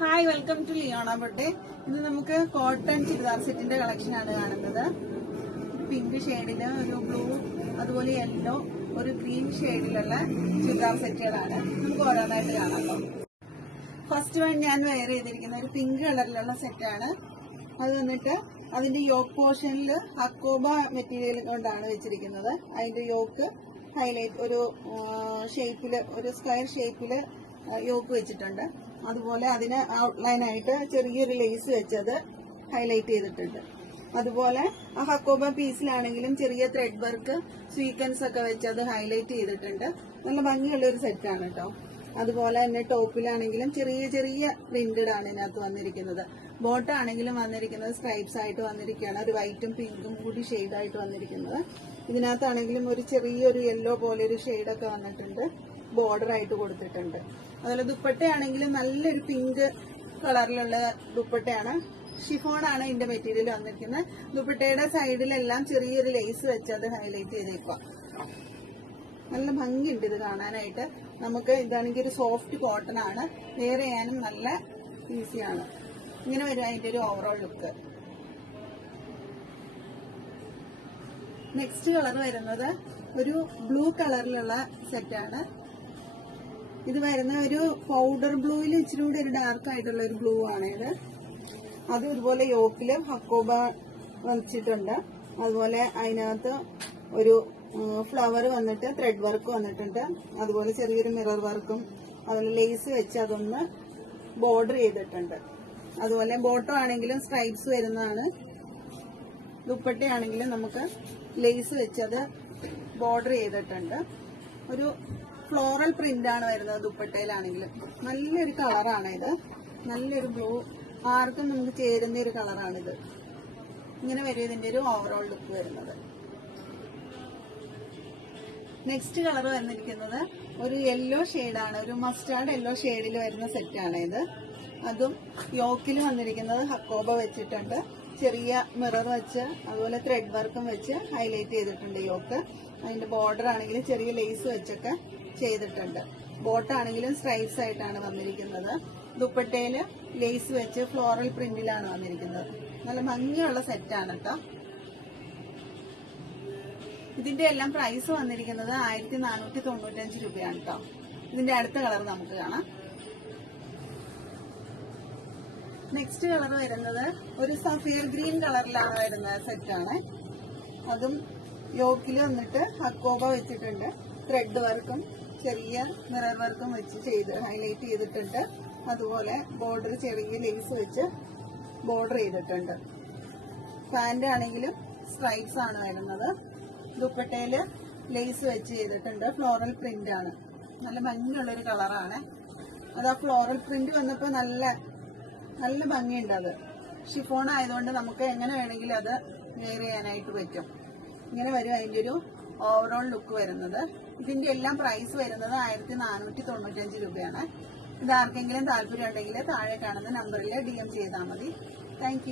Hi, welcome to Leona ബൊട്ടെ. ഇന്ന് നമുക്ക് കോട്ടൺ ചുരിദാർ സെറ്റിന്റെ കളക്ഷൻ ആണ് കാണുന്നത്. പിങ്ക് ഷെയ്ഡില് ഒരു ബ്ലൂ, അതുപോലെ യെല്ലോ, ഒരു ഗ്രീൻ ഷെയ്ഡിലുള്ള ചുരിദാർ സെറ്റുകളാണ്. നമുക്ക് ഓരോന്നായിട്ട് കാണാം. ഫസ്റ്റ് വൺ ഞാൻ വെയർ ചെയ്തിരിക്കുന്ന ഒരു പിങ്ക് കളറിലുള്ള സെറ്റാണ്. അത് വന്നിട്ട് അതിന്റെ യോക്ക് പോർഷനിൽ ഹക്കോബ മെറ്റീരിയൽ കൊണ്ടാണ് വെച്ചിരിക്കുന്നത്. അതിന്റെ യോക്ക് ഹൈലൈറ്റ് ഒരു ഷേപ്പില്, ഒരു സ്ക്വയർ ഷേപ്പില് യോക്ക് വെച്ചിട്ടുണ്ട്. അതുപോലെ അതിന് ഔട്ട്ലൈൻ ആയിട്ട് ചെറിയൊരു ലേസ് വെച്ചത് ഹൈലൈറ്റ് ചെയ്തിട്ടുണ്ട്. അതുപോലെ ആ ഹക്കോബ പീസിലാണെങ്കിലും ചെറിയ ത്രെഡ് വർക്ക്, സ്വീക്വൻസ് ഒക്കെ വെച്ച് അത് ഹൈലൈറ്റ് ചെയ്തിട്ടുണ്ട്. നല്ല ഭംഗിയുള്ള ഒരു സെറ്റാണ് കേട്ടോ. അതുപോലെ തന്നെ ടോപ്പിലാണെങ്കിലും ചെറിയ ചെറിയ പ്രിന്റഡ് ആണ് ഇതിനകത്ത് വന്നിരിക്കുന്നത്. ബോട്ടാണെങ്കിലും വന്നിരിക്കുന്നത് സ്ട്രൈപ്സ് ആയിട്ട് വന്നിരിക്കുകയാണ്. ഒരു വൈറ്റും പിങ്കും കൂടി ഷെയ്ഡായിട്ട് വന്നിരിക്കുന്നത്. ഇതിനകത്താണെങ്കിലും ഒരു ചെറിയൊരു യെല്ലോ പോലെ ഒരു ഷെയ്ഡൊക്കെ വന്നിട്ടുണ്ട്. ബോർഡർ ആയിട്ട് കൊടുത്തിട്ടുണ്ട്. അതുപോലെ ദുപ്പട്ടയാണെങ്കിലും നല്ലൊരു പിങ്ക് കളറിലുള്ള ദുപ്പട്ടയാണ്. ഷിഫോൺ ആണ് ഇതിന്റെ മെറ്റീരിയൽ വന്നിരിക്കുന്നത്. ദുപ്പട്ടയുടെ സൈഡിലെല്ലാം ചെറിയൊരു ലേസ് വെച്ച് അത് ഹൈലൈറ്റ് ചെയ്തേക്കുക. നല്ല ഭംഗിയുണ്ട് ഇത് കാണാനായിട്ട്. നമുക്ക് ഇതാണെങ്കിൽ ഒരു സോഫ്റ്റ് കോട്ടൺ ആണ്. വെയർ ചെയ്യാനും നല്ല ഈസിയാണ്. ഇങ്ങനെ വരും അതിന്റെ ഒരു ഓവറോൾ ലുക്ക്. നെക്സ്റ്റ് കളർ വരുന്നത് ഒരു ബ്ലൂ കളറിലുള്ള സെറ്റാണ്. ഇത് വരുന്ന ഒരു പൗഡർ ബ്ലൂവിൽ ഇച്ചിരി കൂടി ഒരു ഡാർക്ക് ആയിട്ടുള്ള ഒരു ബ്ലൂ ആണ് ഇത്. അത് ഇതുപോലെ യോക്കില് ഹക്കോബ വച്ചിട്ടുണ്ട്. അതുപോലെ അതിനകത്ത് ഒരു ഫ്ലവർ വന്നിട്ട് ത്രെഡ് വർക്ക് വന്നിട്ടുണ്ട്. അതുപോലെ ചെറിയൊരു മിറർ വർക്കും അതുപോലെ ലേസ് വെച്ച് അതൊന്ന് ബോർഡർ ചെയ്തിട്ടുണ്ട്. അതുപോലെ ബോട്ടം ആണെങ്കിലും സ്ട്രൈപ്സ് വരുന്നതാണ്. ദുപ്പട്ടയാണെങ്കിലും നമുക്ക് ലേസ് വെച്ചത് ബോർഡർ ചെയ്തിട്ടുണ്ട്. ഒരു ഫ്ലോറൽ പ്രിന്റ് ആണ് വരുന്നത് ദുപ്പട്ടയിലാണെങ്കിലും. നല്ലൊരു കളറാണ് ഇത്. നല്ലൊരു ബ്ലൂ, ആർക്കും നമുക്ക് ചേരുന്ന ഒരു കളറാണിത്. ഇങ്ങനെ വരും ഇതിന്റെ ഒരു ഓവറോൾ ലുക്ക് വരുന്നത്. നെക്സ്റ്റ് കളർ വന്നിരിക്കുന്നത് ഒരു യെല്ലോ ഷെയ്ഡാണ്. ഒരു മസ്റ്റാർഡ് യെല്ലോ ഷെയ്ഡിൽ വരുന്ന സെറ്റാണ് ഇത്. അതും യോക്കിൽ വന്നിരിക്കുന്നത് ഹക്കോബ വെച്ചിട്ടുണ്ട്. ചെറിയ മിറർ വെച്ച് അതുപോലെ ത്രെഡ് വർക്കും വെച്ച് ഹൈലൈറ്റ് ചെയ്തിട്ടുണ്ട് യോക്ക്. അതിന്റെ ബോർഡർ ആണെങ്കിലും ചെറിയ ലേസ് വെച്ചൊക്കെ ചെയ്തിട്ടുണ്ട്. ബോട്ടാണെങ്കിലും സ്ട്രൈപ്സ് ആയിട്ടാണ് വന്നിരിക്കുന്നത്. ദുപ്പട്ടയില് ലേസ് വെച്ച് ഫ്ലോറൽ പ്രിന്റിലാണ് വന്നിരിക്കുന്നത്. നല്ല ഭംഗിയുള്ള സെറ്റാണ് കേട്ടോ. ഇതിന്റെ എല്ലാം പ്രൈസ് വന്നിരിക്കുന്നത് 1495 രൂപയാണ് കേട്ടോ. ഇതിന്റെ അടുത്ത കളർ നമുക്ക് കാണാം. നെക്സ്റ്റ് കളർ വരുന്നത് ഒരു സഫയർ ഗ്രീൻ കളറിലാണ് വരുന്ന സെറ്റാണ്. അതും യോക്കിൽ വന്നിട്ട് ഹക്കോബ വെച്ചിട്ടുണ്ട്. ത്രെഡ് വർക്കും ചെറിയ മിറർ വർക്കും വെച്ച് ചെയ്ത് ഹൈലൈറ്റ് ചെയ്തിട്ടുണ്ട്. അതുപോലെ ബോർഡർ ചെറിയ ലേസ് വെച്ച് ബോർഡർ ചെയ്തിട്ടുണ്ട്. പാന്റ് ആണെങ്കിലും സ്ട്രൈപ്സ് ആണ് വരുന്നത്. ദുപ്പട്ടയില് ലേസ് വെച്ച് ചെയ്തിട്ടുണ്ട്. ഫ്ലോറൽ പ്രിന്റ് ആണ്. നല്ല ഭംഗിയുള്ളൊരു കളറാണ്. അത് ആ ഫ്ലോറൽ പ്രിന്റ് വന്നപ്പോ നല്ല നല്ല ഭംഗിയുണ്ട്. അത് ഷിഫോൺ ആയതുകൊണ്ട് നമുക്ക് എങ്ങനെ വേണമെങ്കിലും അത് വെയർ ചെയ്യാനായിട്ട് പറ്റും. ഇങ്ങനെ വരും അതിന്റെ ഒരു ഓവറോൾ ലുക്ക് വരുന്നത്. ഇതിന്റെ എല്ലാം പ്രൈസ് വരുന്നത് 1495 രൂപയാണ്. ഇത് ആർക്കെങ്കിലും താല്പര്യം ഉണ്ടെങ്കിൽ താഴെ കാണുന്ന നമ്പറിൽ DM ചെയ്താൽ മതി. താങ്ക്